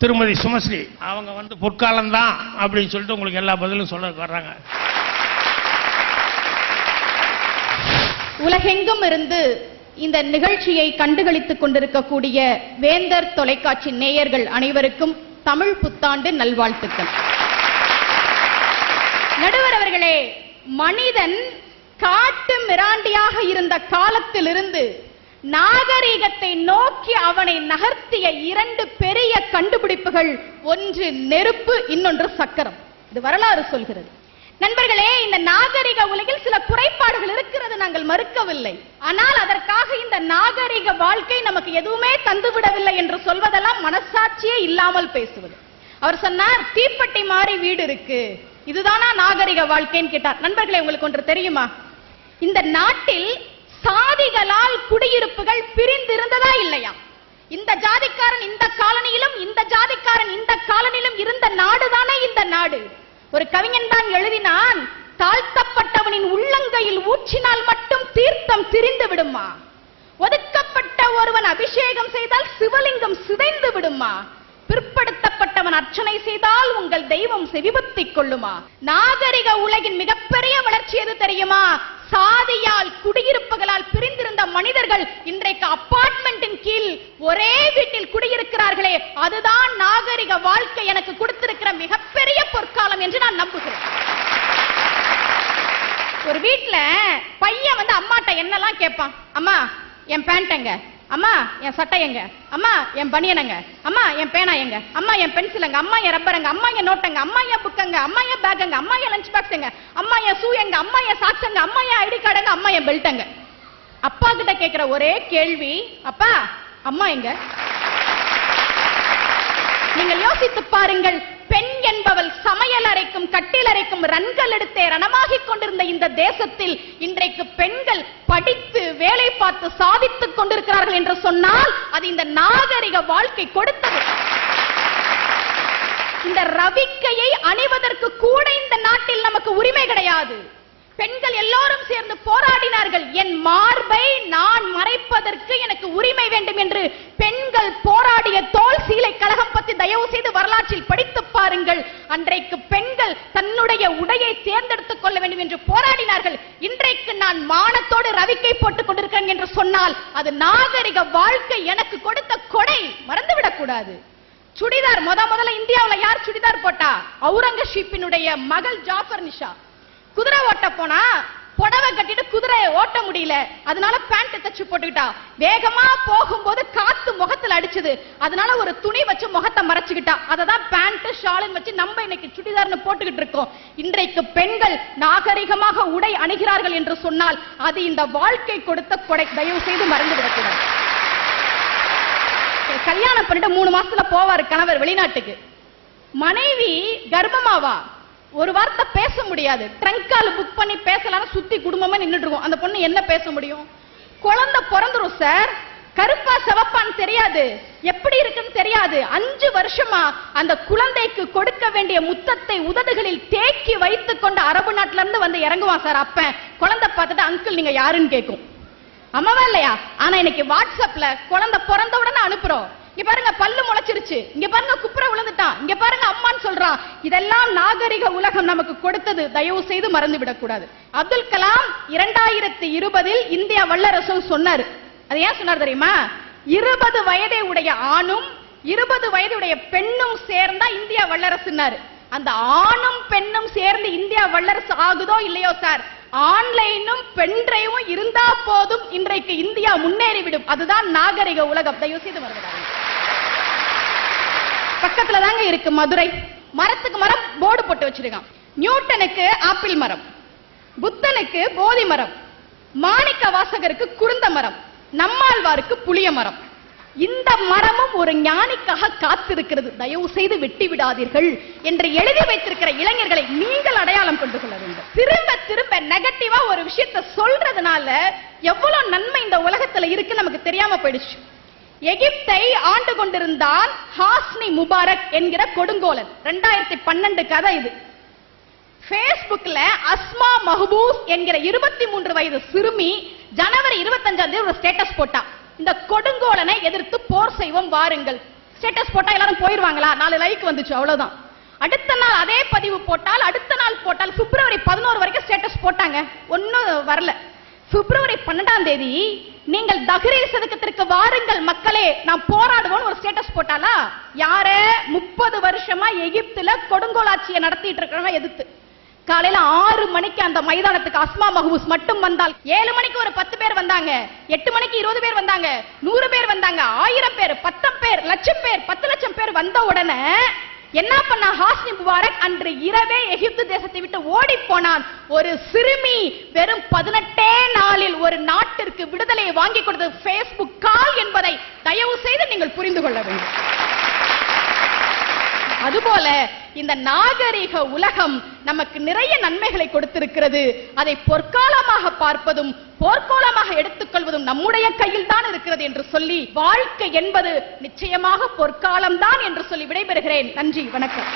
திருமதி சுமஸ்ரீ அவங்க வந்து பொற்காலம்தான் அப்படின்னு சொல்லிட்டு உங்களுக்கு எல்லா பதிலும் சொல்ல வர்றாங்க. உலகெங்கும் இருந்து இந்த நிகழ்ச்சியை கண்டுகளித்துக் கொண்டிருக்கக்கூடிய வேந்தர் தொலைக்காட்சி நேயர்கள் அனைவருக்கும் தமிழ் புத்தாண்டு நல்வாழ்த்துக்கள். நடுவர் அவர்களே மனிதன் காட்டு மிராண்டியாக இருந்த காலத்திலிருந்து நாகரீகத்தை நோக்கி அவனை நகர்த்திய இரண்டு பெரிய கண்டுபிடிப்புகள் ஒன்று நெருப்பு இன்னொன்று சக்கரம். இது வரலாறு சொல்கிறது. நண்பர்களே இந்த நாகரிக உலகில் சில குறைபாடுகள் இருக்கிறது நாங்கள் மறுக்கவில்லை. ஆனால் அதற்காக இந்த நாகரிக வாழ்க்கை நமக்கு எதுவுமே தந்துவிடவில்லை என்று சொல்வதெல்லாம் மனசாட்சியே இல்லாமல் பேசுவது. அவர் சொன்னார் தீப்பட்டி மாறி வீடு இருக்கு. இதுதானா நாகரிக வாழ்க்கைன்னு கேட்டார். நண்பர்களே உங்களுக்கு ஒன்று தெரியுமா? இந்த நாட்டில் சாதிகளால் குடியிருப்புகள் பிரிந்திருந்ததா இல்லையா? இந்த ஜாதிக்காரன் இந்த காலனியிலும் இந்த ஜாதிக்காரன் இந்த காலனியிலும் இருந்த நாடுதானே இந்த நாடு. ஒரு கவிஞன் தான் எழுதினான் தாழ்த்தப்பட்டவனின் உள்ளங்கையில் ஊற்றினால் மட்டும் தீர்த்தம் திரிந்து விடுமா? ஒதுக்கப்பட்ட ஒருவன் அபிஷேகம் செய்தால் சிவலிங்கம் சிதைந்து விடுமா? பிற்படுத்தப்பட்டவன் அர்ச்சனை செய்தால் உங்கள் தெய்வம் செவிபத்திக் கொள்ளுமா? நாகரிக உலகின் மிகப்பெரிய வளர்ச்சி எது தெரியுமா? சாதியால் குடியிருப்புகளால் பிரிந்திருந்த மனிதர்கள் இன்றைக்கு அபார்ட்மெண்டின் கீழ் ஒரே வீட்டில் குடியிருக்கிறார்களே அதுதான் நாகரிக வாழ்க்கை எனக்கு கொடுத்திருக்கிற மிகப்பெரிய பொற்காலம் என்று நான் நம்புகிறேன். ஒரு வீட்டுல பையன் வந்து அம்மாட்ட என்னெல்லாம் கேட்பான்? அம்மா என் பேண்ட் எங்க? அம்மா என் சட்டை எங்க அம்மா என் பனியனங்க அம்மா என் பேனா எங்க அம்மா என் பென்சில் எங்க அம்மா என் ரப்பருங்க அம்மா என் நோட்டங்க அம்மா என் புக்கங்க அம்மா என் பேக்குங்க அம்மா என் லஞ்ச் பாக்ஸ்ங்க அம்மா என் ஷூ எங்க அம்மா என் சாக்ஸங்க அம்மா என் ஐடி கார்டுங்க அம்மா என் பெல்ட்டுங்க அப்பா கிட்ட கேட்கிற ஒரே கேள்வி அப்பா அம்மா எங்க நீங்கள் யோசித்து பாருங்கள் பெண் என்பவள் சமையல் அறைக்கும் கட்டில் அறைக்கும் ரன்கள் எடுத்தே ரணமாகிக் கொண்டிருந்த இந்த தேசத்தில் இன்றைக்கு பெண்கள் படித்து வேலை பார்த்து சாதித்துக் கொண்டிருக்கிறார்கள் என்று சொன்னால் அது இந்த நாகரிக வாழ்க்கை கொடுத்தது. இந்த ரவிக்கையை அணிவதற்கு கூட இந்த நாட்டில் நமக்கு உரிமை கிடையாது. பெண்கள் எல்லாரும் சேர்ந்து போராடினார்கள். என் மார்பை நான் மறைப்பதற்கு எனக்கு உரிமை வேண்டும் என்று பெண்கள் போராடிய தோல் சீலை கழகம் பற்றி தயவு செய்து வரலாற்றில் படித்து பாருங்கள். அன்றைக்கு பெண்கள் தன்னுடைய உடையை தேர்ந்தெடுத்துக் கொள்ள வேண்டும் என்று போராடினார்கள். இன்றைக்கு நான் மானத்தோடு ரவிக்கை போட்டுக் கொண்டிருக்கிறேன் என்று சொன்னால் அது நாகரிக வாழ்க்கை எனக்கு கொடுத்த கொடை. மறந்துவிடக் கூடாது. சுடிதார் முத முதல்ல இந்தியாவில் யார் சுடிதார் போட்டா? அவுரங்கசீப்பினுடைய மகள் ஜாஃபர் நிஷா. குதிரை ஓட்ட போனா புடவை கட்டிட்டு குதிரையை ஓட்ட முடியல. அதனால பேண்ட் தச்சு போட்டுக்கிட்டா. வேகமா போகும்போது காத்து முகத்துல அடிச்சது. அதனால ஒரு துணி வச்சு முகத்தை மறைச்சுக்கிட்டா. அததான் பேண்ட் ஷாலின் வச்சு நம்ம இன்னைக்கு சுடிதார்னு போட்டுக்கிட்டு இருக்கோம். இன்றைக்கு பெண்கள் நாகரிகமாக உடை அணுகிறார்கள் என்று சொன்னால் அது இந்த வாழ்க்கை கொடுத்த கொடை. தயவு செய்து மறந்து விடக்கூடாது கல்யாணம் பண்ணிட்டு மூணு மாசத்துல போவாரு கணவர் வெளிநாட்டுக்கு. மனைவி கர்ப்பமாவா? ஒரு வார்த்தை பேச முடியாது. ட்ரங்கால் புக் பண்ணி பேசலாம் சுத்தி குடும்பமா நின்றுட்டு இருக்கும் அந்த பொண்ணு என்ன பேச முடியும்? குழந்தை பிறந்துரும் சார் கருப்பா சிவப்பான்னு தெரியாது. எப்படி இருக்குன்னு தெரியாது. அஞ்சு வருஷமா அந்த குழந்தைக்கு கொடுக்க வேண்டிய முத்தத்தை உதடுகளில் தேக்கி வைத்து கொண்டு அரபு நாட்டுல இருந்து வந்து இறங்குவான் சார் அப்ப குழந்தை பார்த்துட்டு அங்கிள் நீங்க யாருன்னு கேட்கும். அம்மாவா இல்லையா? ஆனா இன்னைக்கு வாட்ஸ்அப்ல குழந்தை பிறந்த உடனே அனுப்புறோம். இங்க பாருங்க பல்லு முளைச்சிருச்சு. இங்க பாருங்க குப்புற விழுந்துட்டான் இங்க பாருங்க அம்மான்னு சொல்றான் இதெல்லாம் நாகரிக உலகம் நமக்கு கொடுத்தது. தயவு செய்து மறந்து விடக்கூடாது. அப்துல் கலாம் இரண்டாயிரத்தி இருபதில் இந்தியா வல்லரசும் சொன்னாரு. அது ஏன் சொன்னார் தெரியுமா? இருபது வயதை உடைய ஆணும் இருபது வயதுடைய பெண்ணும் சேர்ந்தா இந்தியா வல்லரசுன்னாரு. அந்த ஆணும் பெண்ணும் சேர்ந்து இந்தியா வல்லரசு ஆகுதோ இல்லையோ சார்? ஆன்லைனும் பென்டிரைவும் இருந்தா போதும் இன்றைக்கு இந்தியா முன்னேறிவிடும். அதுதான் நாகரிக உலகம். தயவு செய்து வருகிறார்கள் பக்கத்துல தாங்க இருக்கு மதுரை. மரத்துக்கு மரம் போர்டு போட்டு வச்சிருக்கான். நியூட்டனுக்கு ஆப்பிள் மரம். புத்தனுக்கு போதி மரம். மாணிக்க வாசகருக்கு குருந்த மரம். நம்மாழ்வாருக்கு புளிய மரம். இந்த மரமும் ஒரு ஞானிக்காக காத்திருக்கிறது. தயவு செய்து வெட்டி விடாதீர்கள் என்று எழுதி வைத்திருக்கிற இளைஞர்களை நீங்கள் அடையாளம் கொண்டு கொள்ள வேண்டும். திரும்ப திரும்ப நெகட்டிவா ஒரு விஷயத்தை சொல்றதுனால எவ்வளவு நன்மை இந்த உலகத்துல இருக்கு நமக்கு தெரியாம போயிடுச்சு. எகிப்தை ஆண்டு கொண்டிருந்தான் ஹாஸ்னி முபாரக் என்கிற கொடுங்கோலன். ரெண்டாயிரத்தி பன்னெண்டு கதை இது. பேஸ்புக்ல அஸ்மா மஹபூஸ் என்கிற இருபத்தி மூன்று வயது சிறுமி ஜனவரி இருபத்தஞ்சாம் தேதி ஒரு ஸ்டேட்டஸ் போட்டா. இந்த கொடுங்கோலனை எதிர்த்து போர் செய்வோம் வாருங்கள். ஸ்டேட்டஸ் போட்டா எல்லாரும் போயிருவாங்களா? நாலு லைக் வந்துச்சு அவ்வளவுதான். அடுத்த நாள் அதே பதிவு போட்டால் அடுத்த நாள் போட்டால் பிப்ரவரி பதினோரு வரைக்கும் ஸ்டேட்டஸ் போட்டாங்க. ஒன்னும் வரல. பிப்ரவரி பன்னெண்டாம் தேதி நீங்கள் தஹ்ரீர் சதுக்கத்திற்கு வாருங்கள் மக்களே நாம் போராடுவோம் ஒரு ஸ்டேட்டஸ் போட்டாலா யார முப்பது வருஷமா எகிப்துல கொடுங்கோலாட்சியை நடத்திட்டு இருக்கிறவங்க எதிர்த்து. காலையில ஆறு மணிக்கு அந்த மைதானத்துக்கு அஸ்மா மஹபூஸ் மட்டும் வந்தால் ஏழு மணிக்கு ஒரு பத்து பேர் வந்தாங்க எட்டு மணிக்கு இருபது பேர் வந்தாங்க நூறு பேர் வந்தாங்க ஆயிரம் பேர் பத்தம் பேர் லட்சம் பேர் பத்து லட்சம் பேர் வந்த உடனே என்ன பண்ணா? ஹாஸ்னி முபாரக் அன்று இரவே எகிப்து தேசத்தை விட்டு ஓடி போனான். ஒரு சிறுமி வெறும் பதினெட்டே நாளில் ஒரு நாட்டிற்கு விடுதலையை வாங்கி கொடுத்தது பேஸ்புக் கால் என்பதை தயவு செய்து நீங்கள் புரிந்து கொள்ள வேண்டும். அதுபோல இந்த நாகரிக உலகம் நமக்கு நிறைய நன்மைகளை கொடுத்திருக்கிறது. அதை பொற்காலமாக பார்ப்பதும் போர்க்கோலமாக எடுத்துக்கொள்வதும் நம்முடைய கையில் தான் இருக்கிறது என்று சொல்லி வாழ்க்கை என்பது நிச்சயமாக பொற்காலம்தான் என்று சொல்லி விடைபெறுகிறேன். நன்றி வணக்கம்.